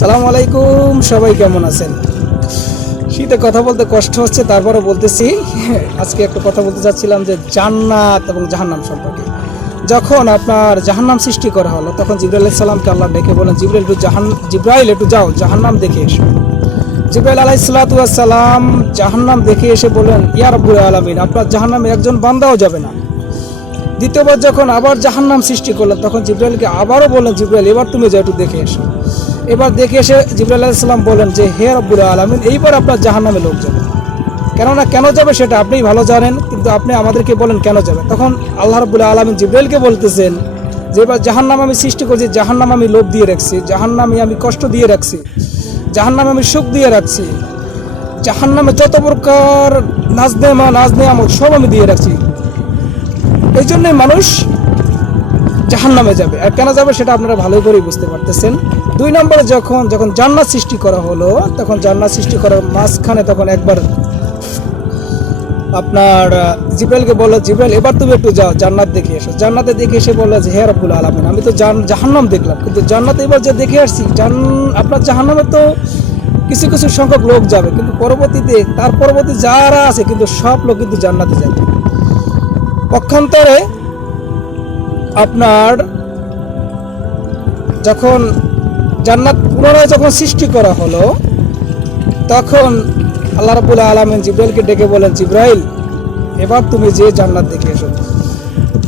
সালাম আলাইকুম, সবাই কেমন আছেন? শীতে কথা বলতে কষ্ট হচ্ছে তারপরে বলতেছি, আজকে একটা কথা বলতে চাচ্ছিলাম যে জান্নাত এবং জাহান্নাম সম্পর্কে। যখন আপনার জাহান্নাম সৃষ্টি করা হলো, তখন জিব্রাইল সালামকে আল্লাহ ডেকে বলেন জিব্রাইল, একটু জাহান, জিব্রাইল, একটু যাও, জাহান্নাম দেখে এসো। জিব্রাইল আলাই সালাম জাহান্নাম দেখে এসে বললেন ইয়ার রব্বুল আলমিন, আপনার জাহান্নামে একজন বান্দাও যাবে না। দ্বিতীয়বার যখন আবার জাহান্নাম সৃষ্টি করলেন, তখন জিব্রাইলকে আবারও বললেন, জিব্রাইল, এবার তুমি যা একটু দেখে এসো। এবার দেখে এসে জিব্রাইল আলাইসাল্লাম বলেন যে, হে রব্বুল আলমিন, এইবার আপনার জাহান্নামে লোক যাবে কেননা কেন যাবে সেটা আপনিই ভালো জানেন, কিন্তু আপনি আমাদেরকে বলেন কেন যাবে। তখন আল্লাহ রব্বুল আলমিন জিব্রাইলকে বলতেছেন যে, এবার জাহান্নাম আমি সৃষ্টি করছি, জাহান্নাম আমি লোভ দিয়ে রাখছি, জাহান্নামে আমি কষ্ট দিয়ে রাখছি, জাহান্নামে আমি সুখ দিয়ে রাখছি, জাহান্নামে যত প্রকার নাচ নেমা নাচ নেয়ামত সব আমি দিয়ে রাখছি। এই জন্যই মানুষ জাহান নামে যাবে। আর কেন যাবে সেটা আপনারা ভালো করেই বুঝতে পারতেছেন। দুই নম্বরে যখন যখন জান্নাত সৃষ্টি করা হলো, তখন জান্নাত সৃষ্টি করার মাঝখানে তখন একবার আপনার জিব্রাইলকে বলল, জিব্রাইল, এবার তুমি একটু যাও, জান্নাত দেখে এসো। জান্নাতে দেখে এসে বলল যে, হে রব্বুল আলমিন, আমি তো জান, জাহান্নাম দেখলাম। কিন্তু জান্নাতে এবার যে দেখে আসছি, জান, আপনার জাহান্নামে তো কিছু কিছু সংখ্যক লোক যাবে। কিন্তু পরবর্তীতে, তার পরবর্তী যারা আছে, কিন্তু সব লোক কিন্তু জান্নাতে যাবে পক্ষান্তরে আপনার যখন জান্নাত পুনরায় যখন সৃষ্টি করা হলো, তখন আল্লাহ রাবুল আলমিন জিব্রাইলকে ডেকে বলেন জিব্রাইল, এবার তুমি যে জান্নাত দেখে এসো।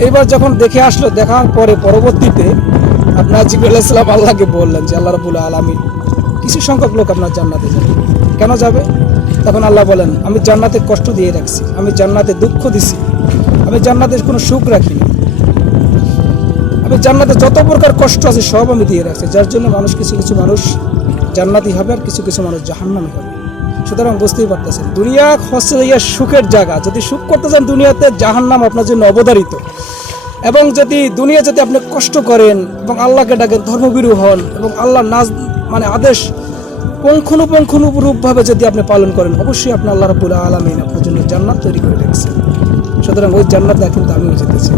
এবার যখন দেখে আসলো, দেখার পরে পরবর্তীতে আপনার ইসলাম আল্লাহকে বললেন যে, আল্লাহ রাবুল আলমিন, কিছু সংখ্যক লোক আপনার জান্নাতে যাবে। কেন যাবে? তখন আল্লাহ বলেন, আমি জান্নাতে কষ্ট দিয়ে রাখছি, আমি জান্নাতে দুঃখ দিছি, আমি জান্নাতে কোনো সুখ রাখিনি আমি জান্নাতে যত প্রকার কষ্ট আছে সব আমি দিয়ে রাখছি, যার জন্য মানুষ কিছু কিছু মানুষ জান্নাতি হবে আর কিছু কিছু মানুষ জাহান্নামি হবে। সুতরাং বুঝতেই পারতেছেন, দুনিয়া হচ্ছে ইয়া সুখের জায়গা। যদি সুখ করতে চান দুনিয়াতে, জাহান্নাম আপনার জন্য অবধারিত। এবং যদি দুনিয়া যদি আপনি কষ্ট করেন এবং আল্লাহকে ডাকেন ধর্মবিরু হন এবং আল্লাহ নাজ মানে আদেশ পুঙ্খানুপুঙ্খানুরূপভাবে যদি আপনি পালন করেন, অবশ্যই আপনি আল্লাহ রাবুল আলমিন আপনার জন্য জান্নাত তৈরি করে রেখেছেন। সুতরাং ওই জান্নাতে কিন্তু আমিও যেতেছি